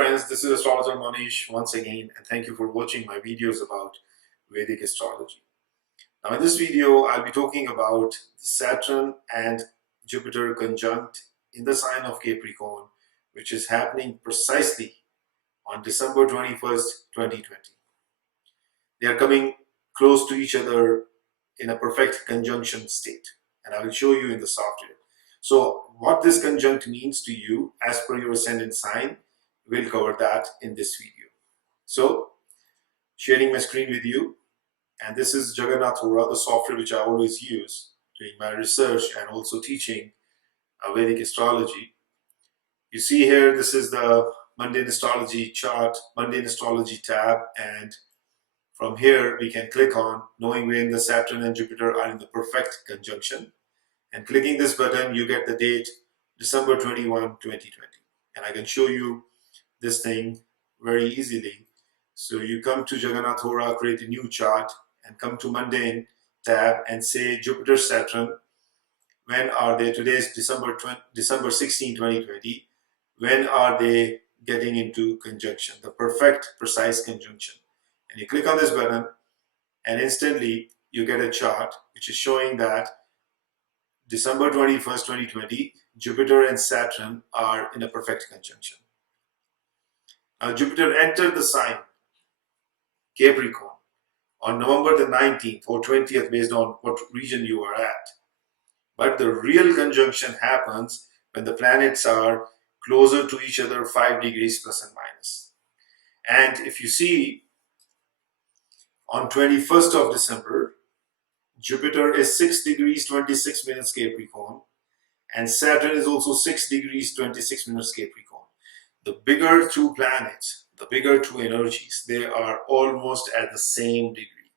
friends, this is Astrologer Mohnish once again, and thank you for watching my videos about Vedic astrology. Now in this video, I'll be talking about Saturn and Jupiter conjunct in the sign of Capricorn, which is happening precisely on December 21st, 2020. They are coming close to each other in a perfect conjunction state, and I will show you in the software. So what this conjunct means to you as per your ascendant sign, we'll cover that in this video. So sharing my screen with you, and this is Jagannathora, the software which I always use doing my research and also teaching Vedic astrology. You see here, this is the mundane astrology chart, mundane astrology tab, and from here we can click on knowing when the Saturn and Jupiter are in the perfect conjunction, and clicking this button you get the date December 21, 2020, and I can show you this thing very easily. So you come to Jagannathora, create a new chart, and come to mundane tab and say Jupiter Saturn, when are they? Today is December 16, 2020. When are they getting into conjunction? The perfect precise conjunction. And you click on this button and instantly you get a chart which is showing that December 21st, 2020, Jupiter and Saturn are in a perfect conjunction. Now Jupiter entered the sign Capricorn on November the 19th or 20th based on what region you are at. But the real conjunction happens when the planets are closer to each other 5 degrees plus and minus. And if you see, on 21st of December, Jupiter is 6 degrees 26 minutes Capricorn, and Saturn is also 6 degrees 26 minutes Capricorn. The bigger two planets, the bigger two energies, they are almost at the same degree.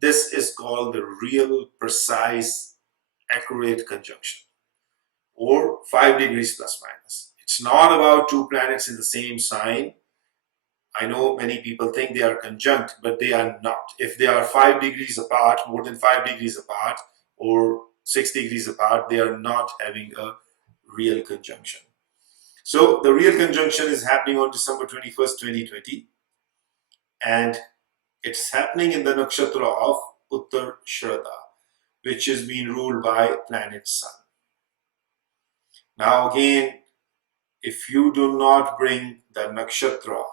This is called the real, precise, accurate conjunction, or 5 degrees plus minus. It's not about two planets in the same sign. I know many people think they are conjunct, but they are not. If they are 5 degrees apart, more than 5 degrees apart, or 6 degrees apart, they are not having a real conjunction. So the real conjunction is happening on December 21st, 2020, and it's happening in the nakshatra of Uttar Shraddha, which is being ruled by planet Sun. Now again, if you do not bring the nakshatra,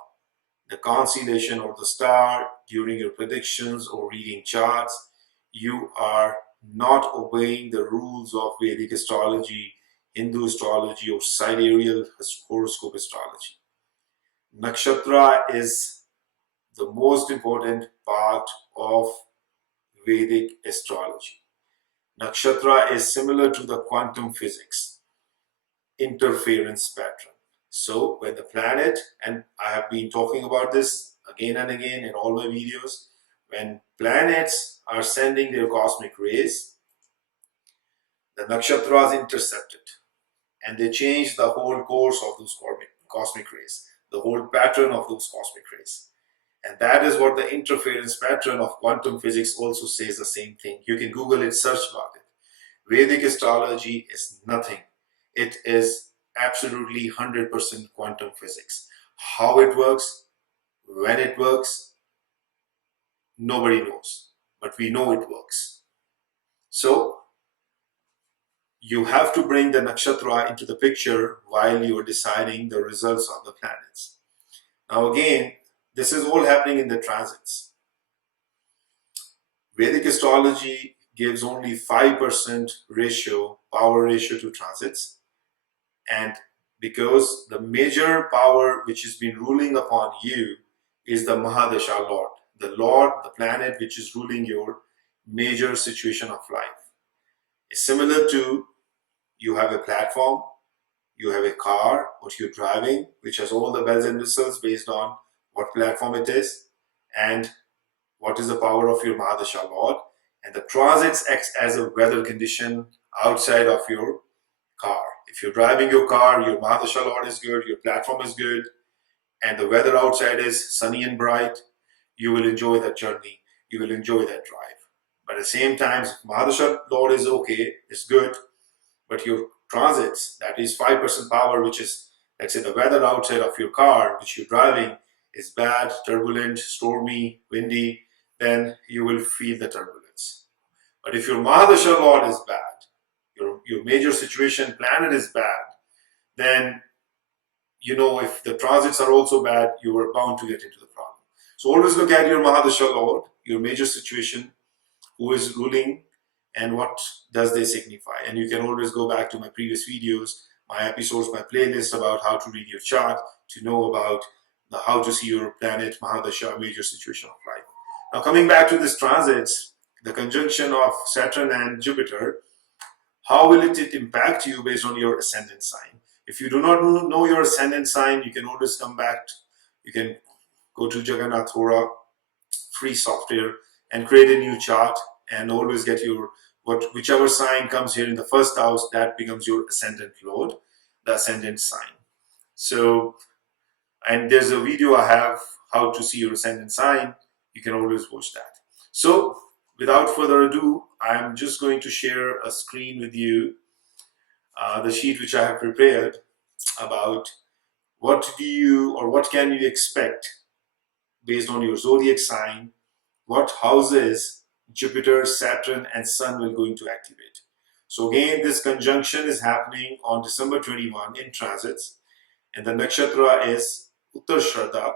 the constellation or the star during your predictions or reading charts, you are not obeying the rules of Vedic astrology, Hindu astrology, or sidereal horoscope astrology. Nakshatra is the most important part of Vedic astrology. Nakshatra is similar to the quantum physics interference pattern. So when the planet, and I have been talking about this again and again in all my videos, when planets are sending their cosmic rays, the nakshatras intercept it, and they change the whole course of those cosmic rays, the whole pattern of those cosmic rays. And that is what the interference pattern of quantum physics also says the same thing. You can Google it, search about it. Vedic astrology is nothing. It is absolutely 100% quantum physics. How it works, when it works, nobody knows, but we know it works. So you have to bring the nakshatra into the picture while you are deciding the results of the planets. Now again, this is all happening in the transits. Vedic astrology gives only 5% power ratio to transits, and because the major power which has been ruling upon you is the mahadasha Lord, the planet which is ruling your major situation of life. It's similar to, you have a platform, you have a car, what you're driving, which has all the bells and whistles based on what platform it is and what is the power of your mahadasha Lord, and the transits acts as a weather condition outside of your car. If you're driving your car, your mahadasha Lord is good, your platform is good, and the weather outside is sunny and bright, you will enjoy that journey, you will enjoy that drive. But at the same time, if mahadasha Lord is okay, it's good, but your transits, that is 5% power, which is let's say the weather outside of your car which you're driving is bad, turbulent, stormy, windy, then you will feel the turbulence. But if your mahadasha lord is bad, your major situation planet is bad, then if the transits are also bad, you are bound to get into the problem. So always look at your mahadasha lord, your major situation, who is ruling, and what does they signify. And you can always go back to my previous videos, my episodes, my playlist about how to read your chart to know about how to see your planet, mahadasha, major situation of life. Now coming back to this transits, the conjunction of Saturn and Jupiter, how will it impact you based on your ascendant sign? If you do not know your ascendant sign, you can always come back. You can go to Jagannath Hora, free software, and create a new chart, and always get your whichever sign comes here in the first house, that becomes your ascendant lord, the ascendant sign. So, and there's a video I have how to see your ascendant sign. You can always watch that. So without further ado, I'm just going to share a screen with you, the sheet which I have prepared about what can you expect based on your zodiac sign, what houses Jupiter, Saturn, and Sun will going to activate. So again, this conjunction is happening on December 21 in transits, and the nakshatra is Uttarshraddha,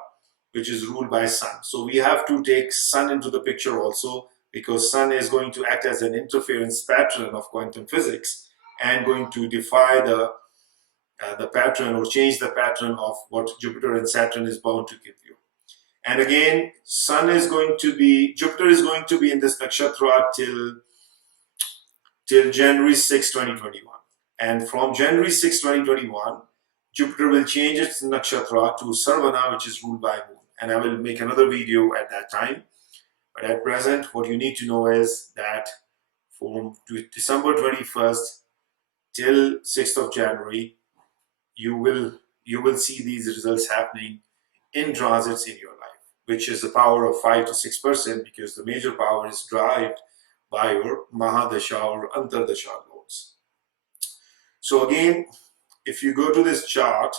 which is ruled by Sun. So we have to take Sun into the picture also, because Sun is going to act as an interference pattern of quantum physics and going to defy the pattern or change the pattern of what Jupiter and Saturn is bound to give you. And again, Jupiter is going to be in this nakshatra till January 6, 2021. And from January 6, 2021, Jupiter will change its nakshatra to Sarvana, which is ruled by Moon. And I will make another video at that time. But at present, what you need to know is that from December 21st till 6th of January, you will see these results happening in transits in your life, which is a power of 5 to 6%, because the major power is derived by your mahadasha or antardasha lords. So again, if you go to this chart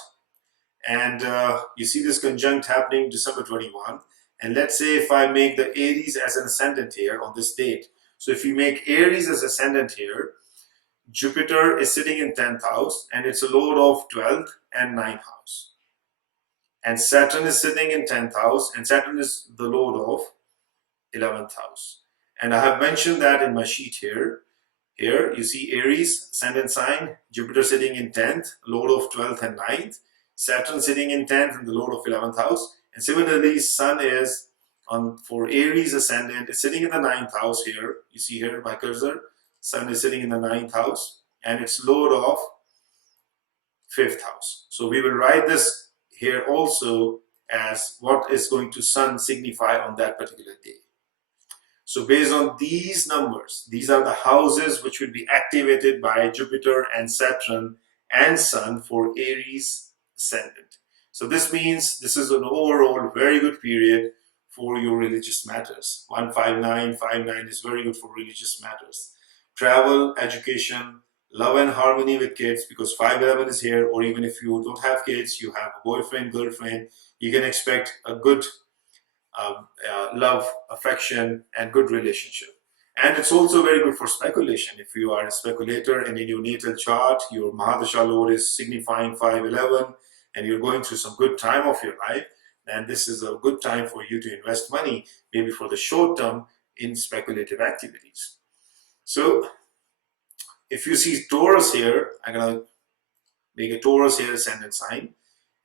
and you see this conjunct happening December 21, and let's say if I make the Aries as an ascendant here on this date. So if you make Aries as ascendant here, Jupiter is sitting in 10th house, and it's a lord of 12th and 9th house. And Saturn is sitting in 10th house, and Saturn is the lord of 11th house. And I have mentioned that in my sheet here. Here you see Aries, ascendant sign, Jupiter sitting in 10th, lord of 12th and 9th, Saturn sitting in 10th and the lord of 11th house. And similarly, Sun is for Aries ascendant, is sitting in the 9th house here. You see here by cursor, Sun is sitting in the 9th house, and it's lord of 5th house. So we will write this here also as what is going to Sun signify on that particular day. So based on these numbers, these are the houses which will be activated by Jupiter and Saturn and Sun for Aries ascendant. So this means this is an overall very good period for your religious matters. 15959 is very good for religious matters. Travel, education, love and harmony with kids, because 511 is here, or even if you don't have kids, you have a boyfriend, girlfriend, you can expect a good love, affection, and good relationship. And it's also very good for speculation. If you are a speculator and in your natal chart, your mahadasha lord is signifying 511, and you're going through some good time of your life, then this is a good time for you to invest money, maybe for the short term, in speculative activities. So if you see Taurus here, I'm going to make a Taurus here ascendant sign.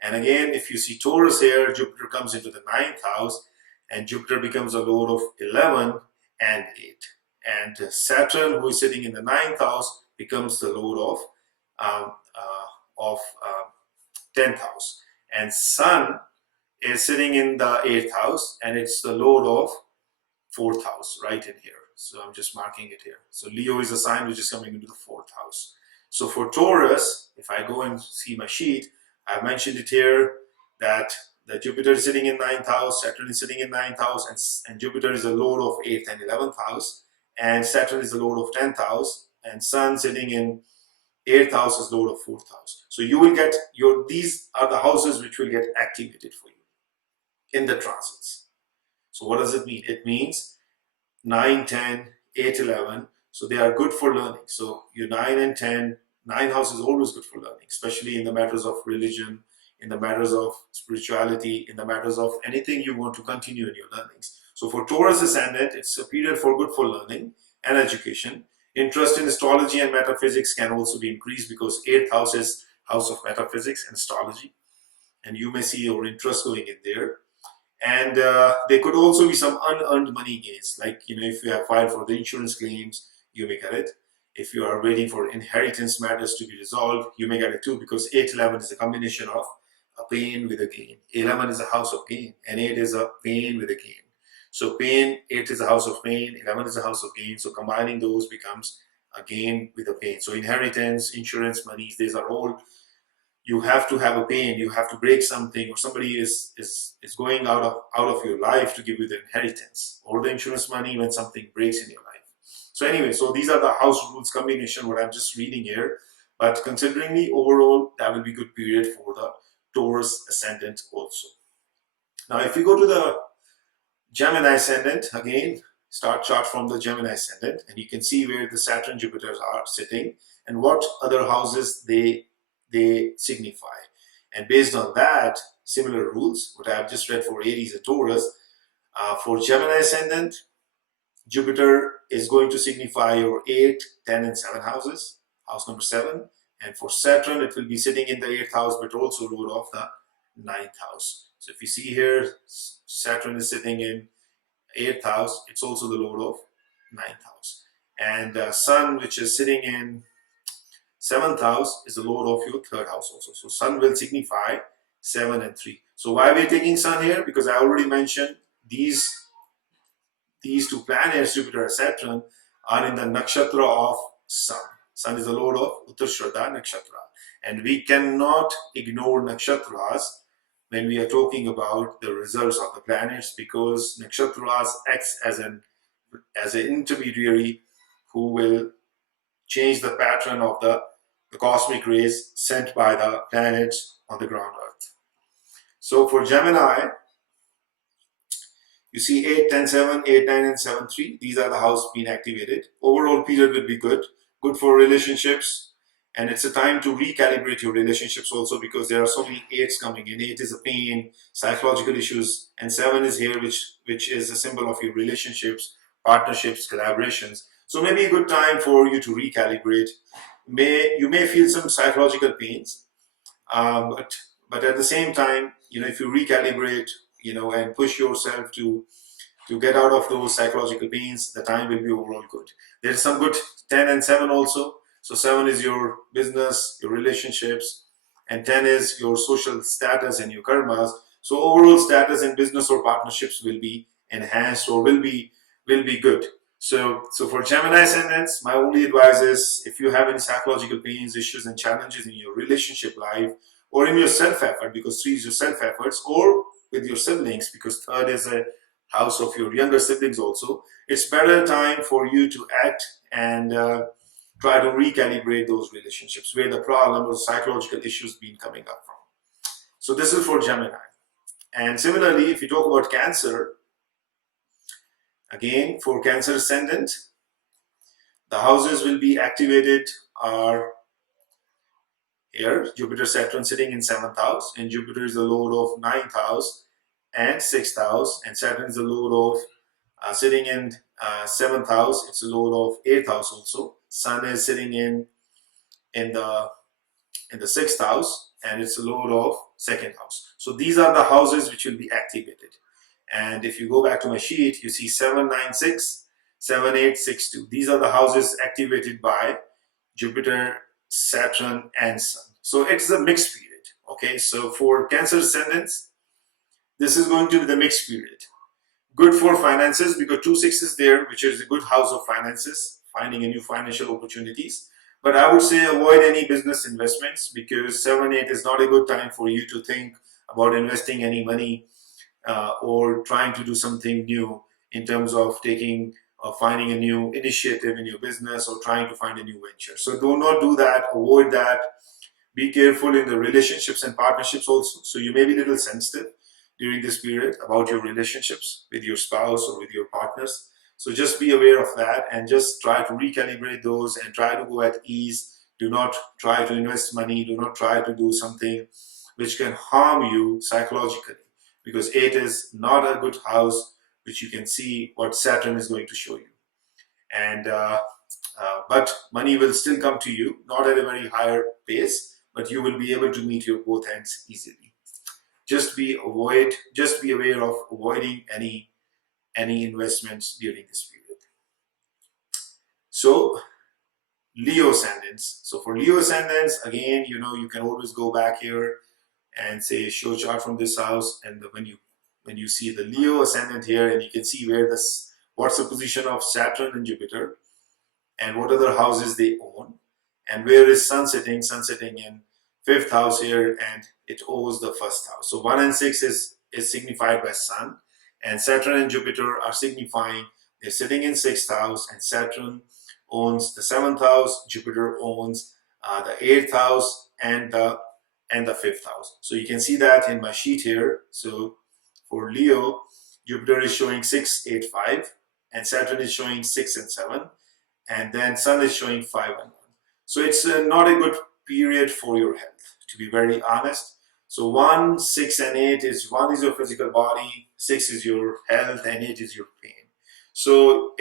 And again, if you see Taurus here, Jupiter comes into the 9th house, and Jupiter becomes a lord of 11 and 8. And Saturn, who is sitting in the 9th house, becomes the lord of 10th house. And Sun is sitting in the 8th house, and it's the lord of 4th house right in here. So I'm just marking it here. So Leo is a sign which is coming into the 4th house. So for Taurus, if I go and see my sheet, I've mentioned it here that the Jupiter is sitting in 9th house, Saturn is sitting in 9th house, and Jupiter is the lord of 8th and 11th house, and Saturn is the lord of 10th house, and Sun sitting in 8th house is lord of 4th house. So you will get these are the houses which will get activated for you in the transits. So what does it mean? It means 9, 10, 8, 11. So they are good for learning. So your 9 and 10, 9 house is always good for learning, especially in the matters of religion, in the matters of spirituality, in the matters of anything you want to continue in your learnings. So for Taurus ascendant, it's a period for good for learning and education. Interest in astrology and metaphysics can also be increased because 8th house is house of metaphysics and astrology. And you may see your interest going in there. And there could also be some unearned money gains, like if you have filed for the insurance claims, you may get it. If you are waiting for inheritance matters to be resolved, you may get it too, because 8-11 is a combination of a pain with a gain. 11 is a house of gain, and 8 is a pain with a gain. So pain, 8 is a house of pain, 11 is a house of gain. So combining those becomes a gain with a pain. So inheritance, insurance, monies, these are all, you have to have a pain, you have to break something, or somebody is going out of your life to give you the inheritance or the insurance money when something breaks in your life. So anyway, so these are the house rules combination, what I'm just reading here. But considering the overall, that will be good period for the Taurus ascendant also. Now if you go to the Gemini ascendant, again, start chart from the Gemini ascendant, and you can see where the Saturn, Jupiters are sitting and what other houses they signify. And based on that, similar rules, what I have just read for Aries and Taurus, for Gemini ascendant, Jupiter is going to signify your 8, 10, and 7 houses, house number 7. And for Saturn, it will be sitting in the 8th house, but also lord of the 9th house. So if you see here, Saturn is sitting in 8th house, it's also the lord of 9th house. And Sun, which is sitting in 7th house, is the lord of your 3rd house also. So Sun will signify 7 and 3. So why are we taking Sun here? Because I already mentioned these two planets, Jupiter and Saturn, are in the nakshatra of Sun. Sun is the lord of Uttarshraddha nakshatra. And we cannot ignore nakshatras when we are talking about the results of the planets, because nakshatras acts as an intermediary who will change the pattern of the cosmic rays sent by the planets on the ground Earth. So for Gemini, you see 8, 10, 7, 8, 9, and 7, 3. These are the houses being activated. Overall period will be good for relationships. And it's a time to recalibrate your relationships also, because there are so many 8s coming in. 8 is a pain, psychological issues, and 7 is here, which is a symbol of your relationships, partnerships, collaborations. So maybe a good time for you to recalibrate. You may feel some psychological pains, but at the same time, if you recalibrate, and push yourself to get out of those psychological pains, the time will be overall good. There's some good 10 and 7 also. So 7 is your business, your relationships, and 10 is your social status and your karmas. So overall status and business or partnerships will be enhanced or will be good. So for Gemini ascendants, my only advice is, if you have any psychological pains, issues, and challenges in your relationship life or in your self-effort, because 3 is your self-efforts, or with your siblings, because 3rd is a house of your younger siblings also, it's better time for you to act and try to recalibrate those relationships where the problem or psychological issues been coming up from. So this is for Gemini. And similarly, if you talk about Cancer, again, for Cancer ascendant, the houses will be activated are here. Jupiter, Saturn sitting in 7th house, and Jupiter is the lord of 9th house and 6th house, and Saturn is the lord of sitting in 7th house. It's the lord of 8th house also. Sun is sitting in the 6th house, and it's the lord of 2nd house. So these are the houses which will be activated. And if you go back to my sheet, you see 7, 9, 6, 7, 8, 6, 2. These are the houses activated by Jupiter, Saturn, and Sun. So it's a mixed period. Okay, so for Cancer ascendants, this is going to be the mixed period. Good for finances, because 2, 6 is there, which is a good house of finances, finding a new financial opportunities. But I would say avoid any business investments, because 7, 8 is not a good time for you to think about investing any money or trying to do something new in terms of taking finding a new initiative in your business or trying to find a new venture. So do not do that, avoid that. Be careful in the relationships and partnerships also. So you may be a little sensitive during this period about your relationships with your spouse or with your partners. So just be aware of that and just try to recalibrate those and try to go at ease. Do not try to invest money. Do not try to do something which can harm you psychologically, because 8 is not a good house, which you can see what Saturn is going to show you. And but money will still come to you, not at a very higher pace, but you will be able to meet your both ends easily. Just be aware of avoiding any investments during this period. So Leo ascendants. So for Leo ascendants, again, you can always go back here and say show chart from this house, and when you see the Leo ascendant here, and you can see what's the position of Saturn and Jupiter, and what other houses they own, and where is sun sitting in 5th house here, and it owes the 1st house. So 1 and 6 is signified by sun, and Saturn and Jupiter are signifying they're sitting in 6th house, and Saturn owns the 7th house, Jupiter owns the 8th house and the 5th house. So you can see that in my sheet here. So for Leo, Jupiter is showing 6, 8, 5, and Saturn is showing 6 and 7, and then Sun is showing 5 and 1. So it's not a good period for your health, to be very honest. So 1, 6, and 8 is 1 is your physical body, 6 is your health, and 8 is your pain. So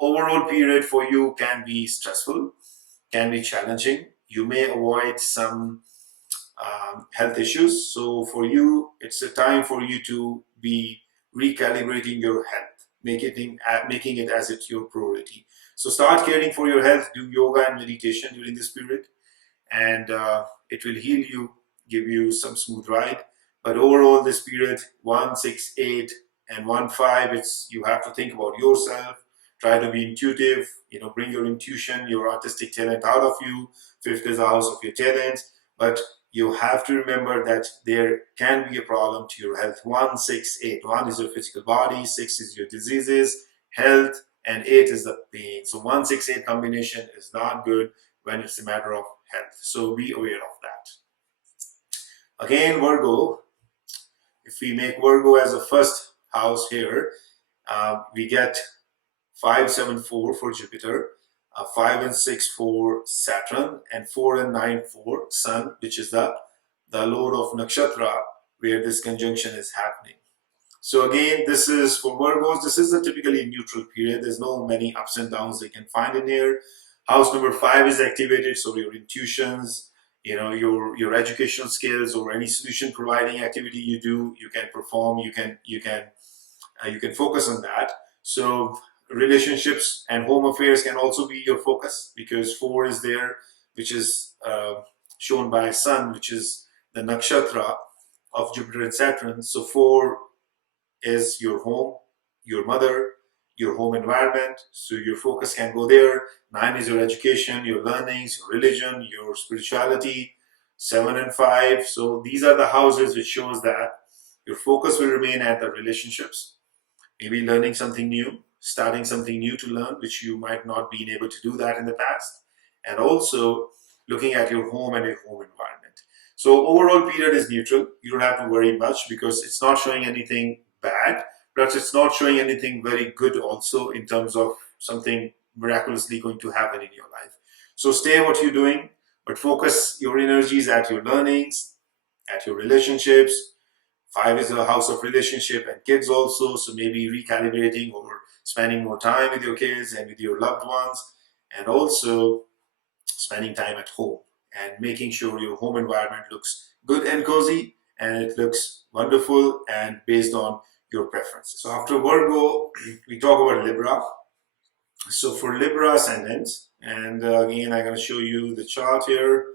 overall period for you can be stressful, can be challenging. You may avoid some health issues. So for you, it's a time for you to be recalibrating your health, making it as it's your priority. So start caring for your health, do yoga and meditation during this period, and it will heal you, give you some smooth ride. But overall, this period 1, 6, 8, and 1, 5, you have to think about yourself. Try to be intuitive. Bring your intuition, your artistic talent out of you. 5th is the house of your talent, but you have to remember that there can be a problem to your health. 1, 6, 8. 1 is your physical body, 6 is your diseases, health, and 8 is the pain. So 1, 6, 8 combination is not good when it's a matter of health. So be aware of that. Again, Virgo, if we make Virgo as a 1st house here, we get 5, 7, 4 for Jupiter, 5 and 6 for Saturn, and 4 and 9 for Sun, which is the lord of nakshatra, where this conjunction is happening. So again, this is for Virgos, this is a typically neutral period. There's no many ups and downs they can find in here. House number 5 is activated, so your intuitions, your educational skills, or any solution providing activity you do, you can perform, you can focus on that. So relationships and home affairs can also be your focus, because 4 is there, which is shown by Sun, which is the nakshatra of Jupiter and Saturn. So 4 is your home, your mother, your home environment, so your focus can go there. 9 is your education, your learnings, your religion, your spirituality. 7 and 5, so these are the houses which shows that your focus will remain at the relationships, maybe learning something new, starting something new to learn, which you might not been able to do that in the past, and also looking at your home and your home environment. So overall period is neutral. You don't have to worry much, because it's not showing anything bad, but it's not showing anything very good also in terms of something miraculously going to happen in your life. So stay what you're doing, but focus your energies at your learnings, at your relationships. 5 is a house of relationship and kids also, so maybe recalibrating or spending more time with your kids and with your loved ones, and also spending time at home and making sure your home environment looks good and cozy, and it looks wonderful and based on your preferences. So after Virgo, we talk about Libra. So for Libra ascendant, and again, I'm going to show you the chart here,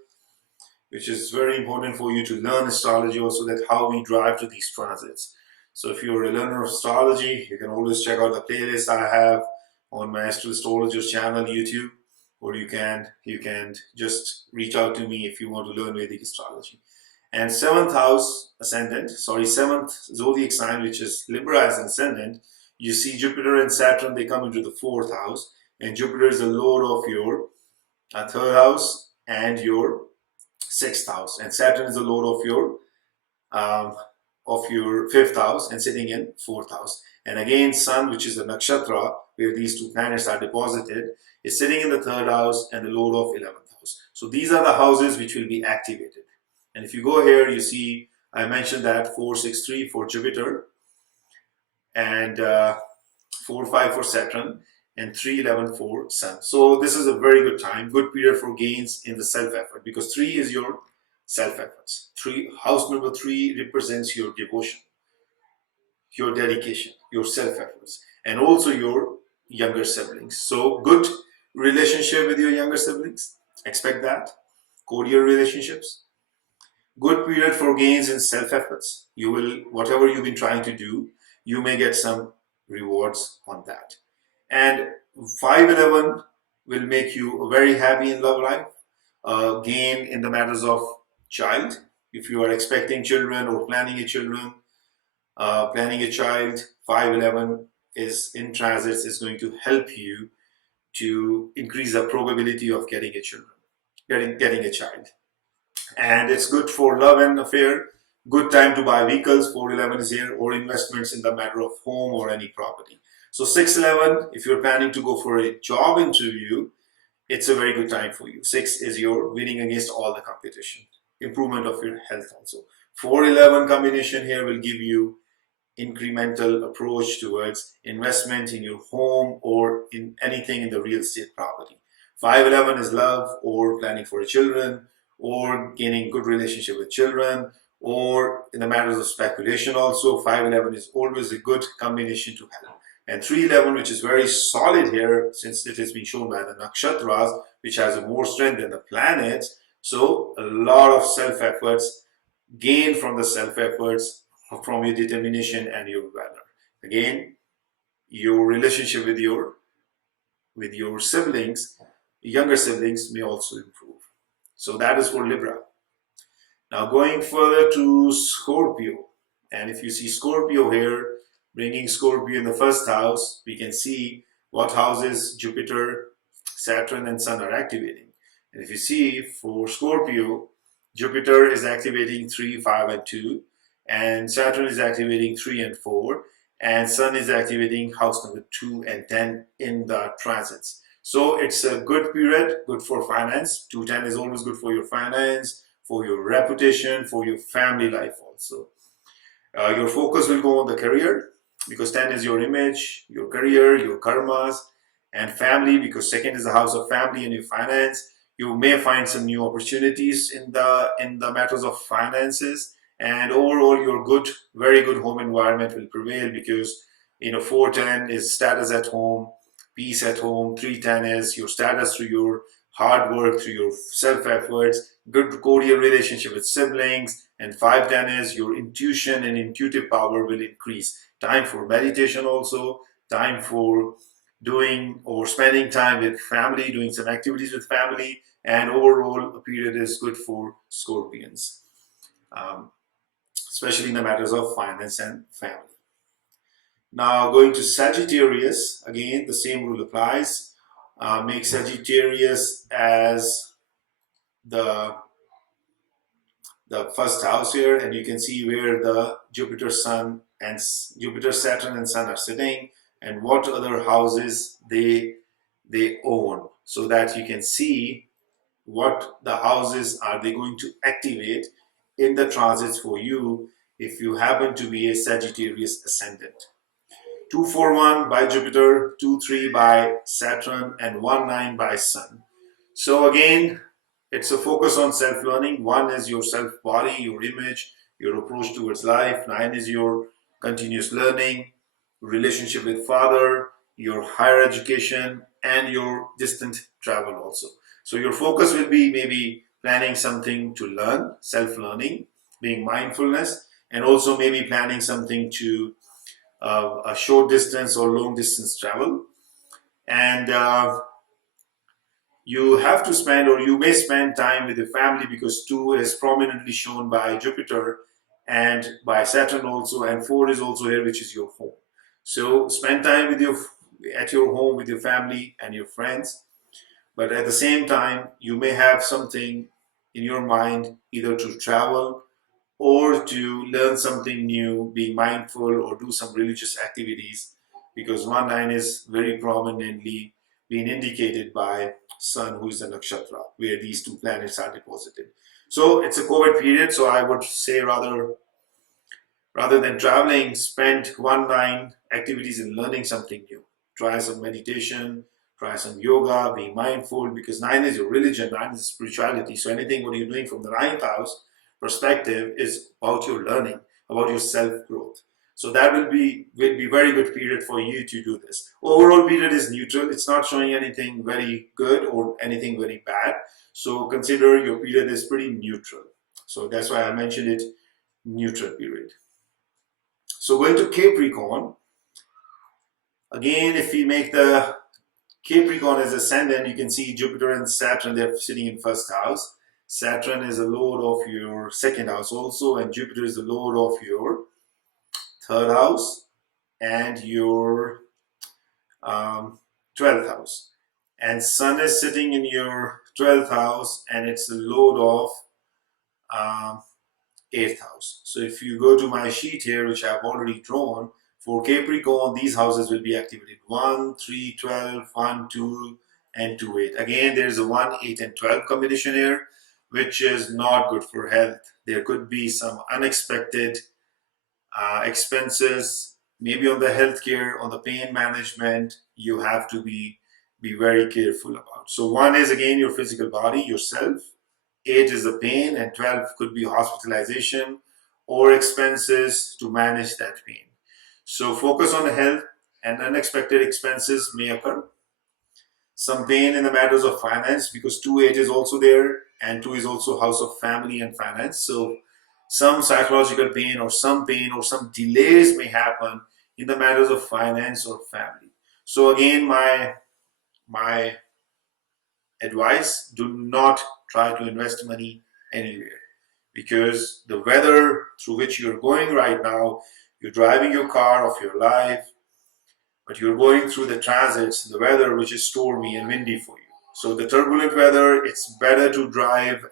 which is very important for you to learn astrology also, that how we drive to these transits. So if you're a learner of astrology, you can always check out the playlist I have on my Astrologer channel, YouTube, or you can just reach out to me if you want to learn Vedic astrology. And 7th house ascendant, 7th zodiac sign, which is Libra as an ascendant, you see Jupiter and Saturn, they come into the 4th house, and Jupiter is the lord of your 3rd house and your 6th house, and Saturn is the lord um, of your 5th house and sitting in 4th house. And again, Sun, which is the nakshatra where these two planets are deposited, is sitting in the 3rd house and the lord of 11th house. So these are the houses which will be activated. And if you go here, you see I mentioned that 463 for Jupiter, and 4-5 for Saturn, and 3-11 for Sun. So this is a very good time, good period for gains in the self-effort, because 3 is your self-efforts. House number 3 represents your devotion, your dedication, your self-efforts, and also your younger siblings. So good relationship with your younger siblings, expect that. Cordial relationships. Good period for gains in self-efforts. You will, whatever you've been trying to do, you may get some rewards on that. And 5-11 will make you very happy in love life. Gain in the matters of child. If you are expecting children or planning a child, 5-11 is in transits is going to help you to increase the probability of getting a child. And it's good for love and affair. Good time to buy vehicles. 4-11 is here, or investments in the matter of home or any property. So 6-11, if you're planning to go for a job interview, it's a very good time for you. 6 is your winning against all the competition. Improvement of your health also. 4-11 combination here will give you incremental approach towards investment in your home or in anything in the real estate property. 5-11 is love or planning for children or gaining good relationship with children, or in the matters of speculation also. 5-11 is always a good combination to have. And 3-11, which is very solid here since it has been shown by the nakshatras, which has more strength than the planets. So a lot of self-efforts, gain from the self-efforts, from your determination and your valor. Again, your relationship with your siblings, younger siblings, may also improve. So that is for Libra. Now going further to Scorpio, and if you see Scorpio here, bringing Scorpio in the 1st house, we can see what houses Jupiter, Saturn and Sun are activating. And if you see for Scorpio, Jupiter is activating 3, 5 and 2, and Saturn is activating 3 and 4, and Sun is activating house number 2 and 10 in the transits. So it's a good period, good for finance. 2-10 is always good for your finance, for your reputation, for your family life also. Your focus will go on the career, because 10 is your image, your career, your karmas, and family, because 2nd is the house of family and your finance. You may find some new opportunities in the matters of finances, and overall your very good home environment will prevail, because 4-10 is status at home, peace at home. 3-10 is your status through your hard work, through your self-efforts, good cordial relationship with siblings, and 5-10 is your intuition and intuitive power will increase. Time for meditation also, time for doing or spending time with family, doing some activities with family, and overall a period is good for Scorpions, especially in the matters of finance and family. Now going to Sagittarius, again the same rule applies. Make Sagittarius as the 1st house here, and you can see where the Jupiter, Saturn and Sun are sitting, and what other houses they own, so that you can see what the houses are they going to activate in the transits for you if you happen to be a Sagittarius ascendant. 2-4-1 by Jupiter, 2-3 by Saturn, and 1-9 by Sun. So again, it's a focus on self-learning. 1 is your self-body, your image, your approach towards life. 9 is your continuous learning, relationship with father, your higher education, and your distant travel also. So your focus will be maybe planning something to learn, self-learning, being mindfulness, and also maybe planning something to a short distance or long distance travel. And you have to spend, or you may spend time with your family, because 2 is prominently shown by Jupiter and by Saturn also, and 4 is also here, which is your home. So spend time with at your home with your family and your friends. But at the same time, you may have something in your mind either to travel or to learn something new, be mindful, or do some religious activities, because 1-9 is very prominently being indicated by Sun, who is a nakshatra, where these two planets are deposited. So it's a COVID period, so I would say rather than traveling, spend 1-9 activities in learning something new. Try some meditation, try some yoga, be mindful, because 9 is your religion, 9 is spirituality. So anything what you're doing from the 9th house perspective is about your learning, about your self-growth. So that will be very good period for you to do this. Overall period is neutral. It's not showing anything very good or anything very bad. So consider your period is pretty neutral. So that's why I mentioned it neutral period. So going to Capricorn, again, if we make the Capricorn as ascendant, you can see Jupiter and Saturn, they're sitting in first house. Saturn is a lord of your second house also, and Jupiter is the lord of your third house and your 12th house. And Sun is sitting in your 12th house, and it's the lord of 8th house. So if you go to my sheet here, which I've already drawn, for Capricorn, these houses will be activated 1, 3, 12, 1, 2, and 2, 8. Again, there's a 1, 8, and 12 combination here, which is not good for health. There could be some unexpected expenses, maybe on the healthcare, on the pain management, you have to be very careful about. So 1 is again your physical body, yourself. 8 is the pain, and 12 could be hospitalization or expenses to manage that pain. So focus on health, and unexpected expenses may occur. Some pain in the matters of finance, because 2-8 is also there, and 2 is also house of family and finance. So some psychological pain or some delays may happen in the matters of finance or family. So again, my advice, do not try to invest money anywhere, because the weather through which you're going right now, you're driving your car of your life, but you're going through the transits, the weather which is stormy and windy for you. So the turbulent weather, it's better to drive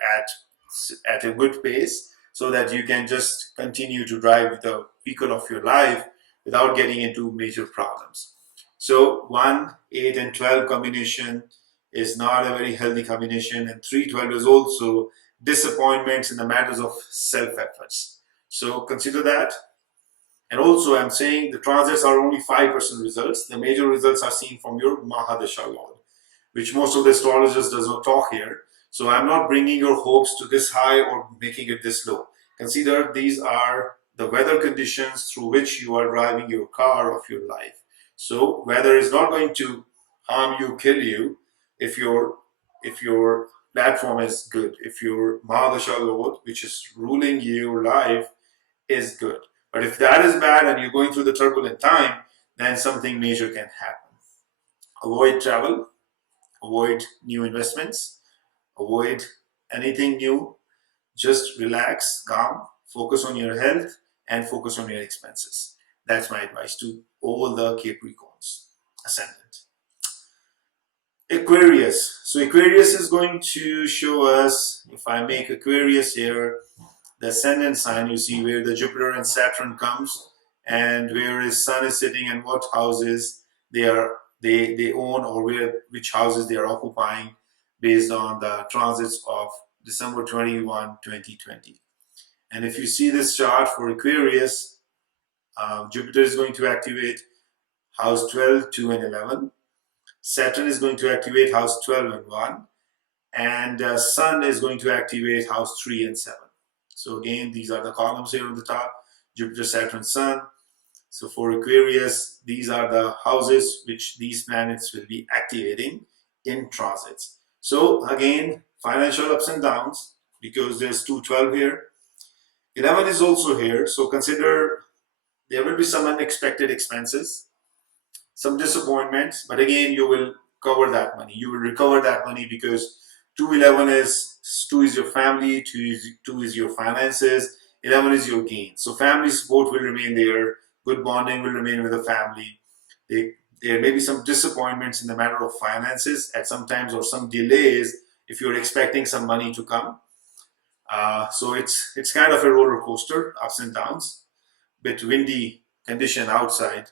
at a good pace, so that you can just continue to drive the vehicle of your life without getting into major problems. So 1, 8, and 12 combination is not a very healthy combination, and 3, 12 is also disappointments in the matters of self-efforts. So consider that. And also, I'm saying the transits are only 5% results. The major results are seen from your mahadasha lord, which most of the astrologers does not talk here. So I'm not bringing your hopes to this high or making it this low. Consider these are the weather conditions through which you are driving your car of your life. So weather is not going to harm you, kill you, if your platform is good, if your mahadasha lord, which is ruling your life, is good. But if that is bad and you're going through the turbulent time, then something major can happen. Avoid travel, avoid new investments, avoid anything new. Just relax, calm, focus on your health, and focus on your expenses. That's my advice to all the Capricorns ascendant. Aquarius. So Aquarius is going to show us, if I make Aquarius here, the ascendant sign, you see where the Jupiter and Saturn comes, and where his Sun is sitting, and what houses they own, or which houses they are occupying based on the transits of December 21, 2020. And if you see this chart for Aquarius, Jupiter is going to activate house 12, 2, and 11. Saturn is going to activate house 12 and 1. And Sun is going to activate house 3 and 7. So again, these are the columns here on the top: Jupiter, Saturn, Sun. So for Aquarius, these are the houses which these planets will be activating in transits. So again, financial ups and downs, because there's 212 here. 11 is also here. So consider there will be some unexpected expenses, some disappointments, but again, you will cover that money. You will recover that money, because 211 is 2 is your family, 2 is your finances, 11 is your gain. So family support will remain there. Good bonding will remain with the family. There may be some disappointments in the matter of finances at some times, or some delays if you're expecting some money to come. So it's kind of a roller coaster, ups and downs, bit windy condition outside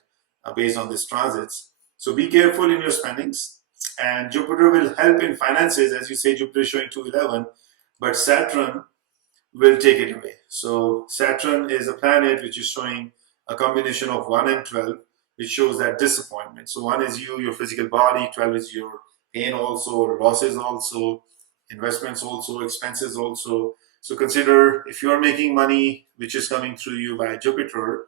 based on these transits. So be careful in your spendings. And Jupiter will help in finances, as you say, Jupiter is showing 211, but Saturn will take it away. So Saturn is a planet which is showing a combination of 1 and 12, which shows that disappointment. So 1 is you, your physical body, 12 is your pain also, losses also, investments also, expenses also. So consider if you're making money which is coming through you by Jupiter,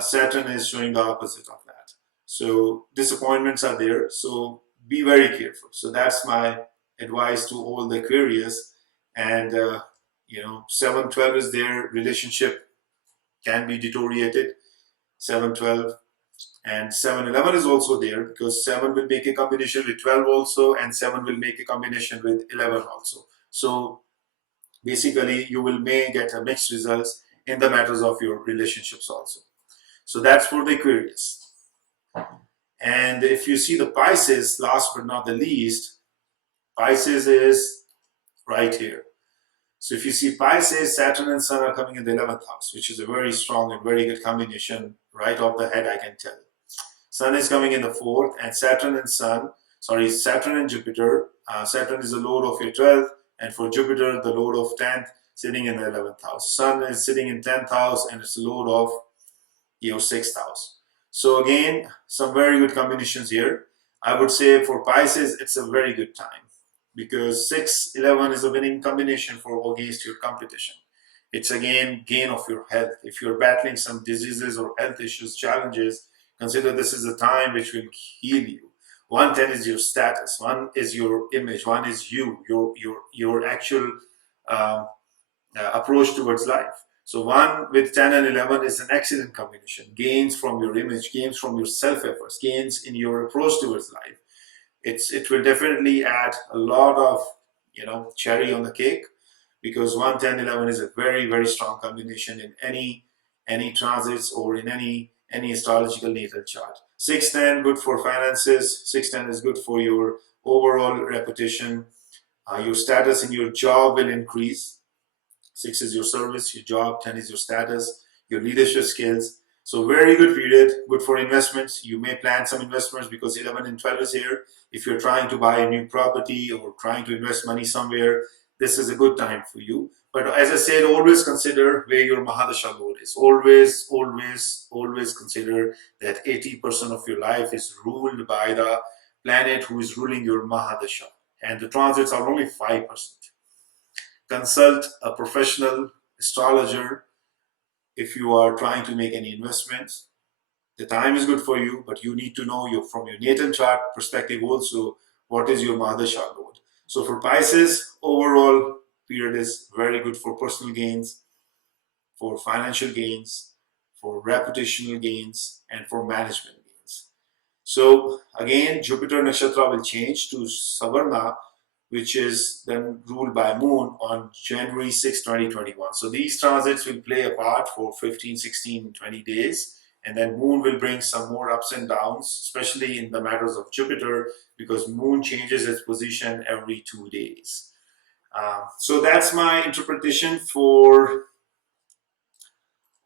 Saturn is showing the opposite of that. So disappointments are there. So be very careful. So that's my advice to all the Aquarius. And 7-12 is there. Relationship can be deteriorated. 7-12 and 7-11 is also there, because 7 will make a combination with 12 also, and 7 will make a combination with 11 also. So basically you may get a mixed results in the matters of your relationships also. So that's for the Aquarius. And if you see the Pisces, last but not the least, Pisces is right here. So if you see Pisces, Saturn and Sun are coming in the 11th house, which is a very strong and very good combination right off the head, I can tell. Sun is coming in the 4th, and Saturn and Jupiter. Saturn is the lord of your 12th, and for Jupiter, the lord of 10th, sitting in the 11th house. Sun is sitting in 10th house, and it's the lord of your 6th house. So again, some very good combinations here. I would say for Pisces, it's a very good time, because 6-11 is a winning combination for against your competition. It's again gain of your health. If you're battling some diseases or health issues, challenges, consider this is a time which will heal you. 110 is your status, 1 is your image, 1 is you, your actual approach towards life. So 1 with 10 and 11 is an excellent combination. Gains from your image, gains from your self-efforts, gains in your approach towards life. It will definitely add a lot of cherry on the cake, because 1, 10, 11 is a very, very strong combination in any transits or in any astrological natal chart. 6-10 good for finances. 6-10 is good for your overall reputation. Your status in your job will increase. 6 is your service, your job. 10 is your status, your leadership skills. So very good period, good for investments. You may plan some investments, because 11 and 12 is here. If you're trying to buy a new property or trying to invest money somewhere, this is a good time for you. But as I said, always consider where your mahadasha lord is. Always, always, always consider that 80% of your life is ruled by the planet who is ruling your mahadasha, and the transits are only 5%. Consult a professional astrologer if you are trying to make any investments. The time is good for you, but you need to know from your natal chart perspective also, what is your mahadasha lord. So for Pisces, overall period is very good for personal gains, for financial gains, for reputational gains, and for management gains. So again, Jupiter nakshatra will change to Savarna, which is then ruled by Moon on January 6, 2021. So these transits will play a part for 15, 16, 20 days. And then Moon will bring some more ups and downs, especially in the matters of Jupiter, because Moon changes its position every 2 days. So that's my interpretation for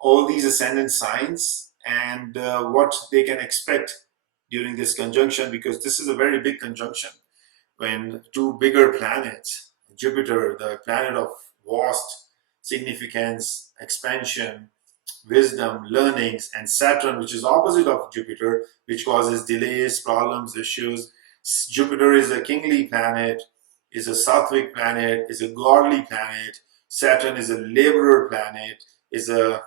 all these ascendant signs and what they can expect during this conjunction, because this is a very big conjunction when two bigger planets, Jupiter, the planet of vast significance, expansion, wisdom, learnings, and Saturn, which is opposite of Jupiter, which causes delays, problems, issues. Jupiter is a kingly planet, is a sattvic planet, is a godly planet. Saturn is a laborer planet, is a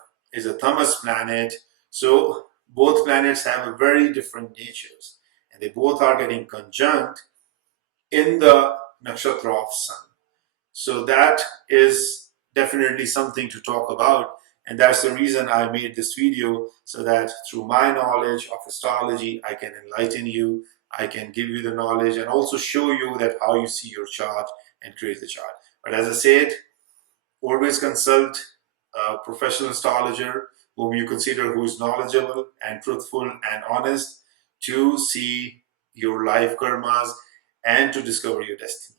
tamas planet. So both planets have a very different natures, and they both are getting conjunct in the nakshatra of Sun. So that is definitely something to talk about. And that's the reason I made this video, so that through my knowledge of astrology, I can enlighten you, I can give you the knowledge, and also show you that how you see your chart and create the chart. But as I said, always consult a professional astrologer whom you consider who is knowledgeable and truthful and honest, to see your life karmas and to discover your destiny.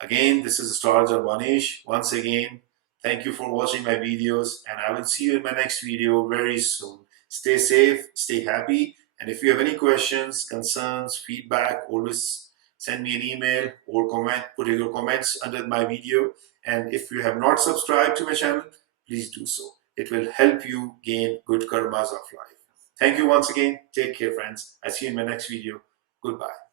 Again, this is Astrologer Mohnish. Once again, thank you for watching my videos, and I will see you in my next video very soon. Stay safe, stay happy, and if you have any questions, concerns, feedback, always send me an email or put your comments under my video. And if you have not subscribed to my channel, please do so. It will help you gain good karmas of life. Thank you once again. Take care, friends. I see you in my next video. Goodbye.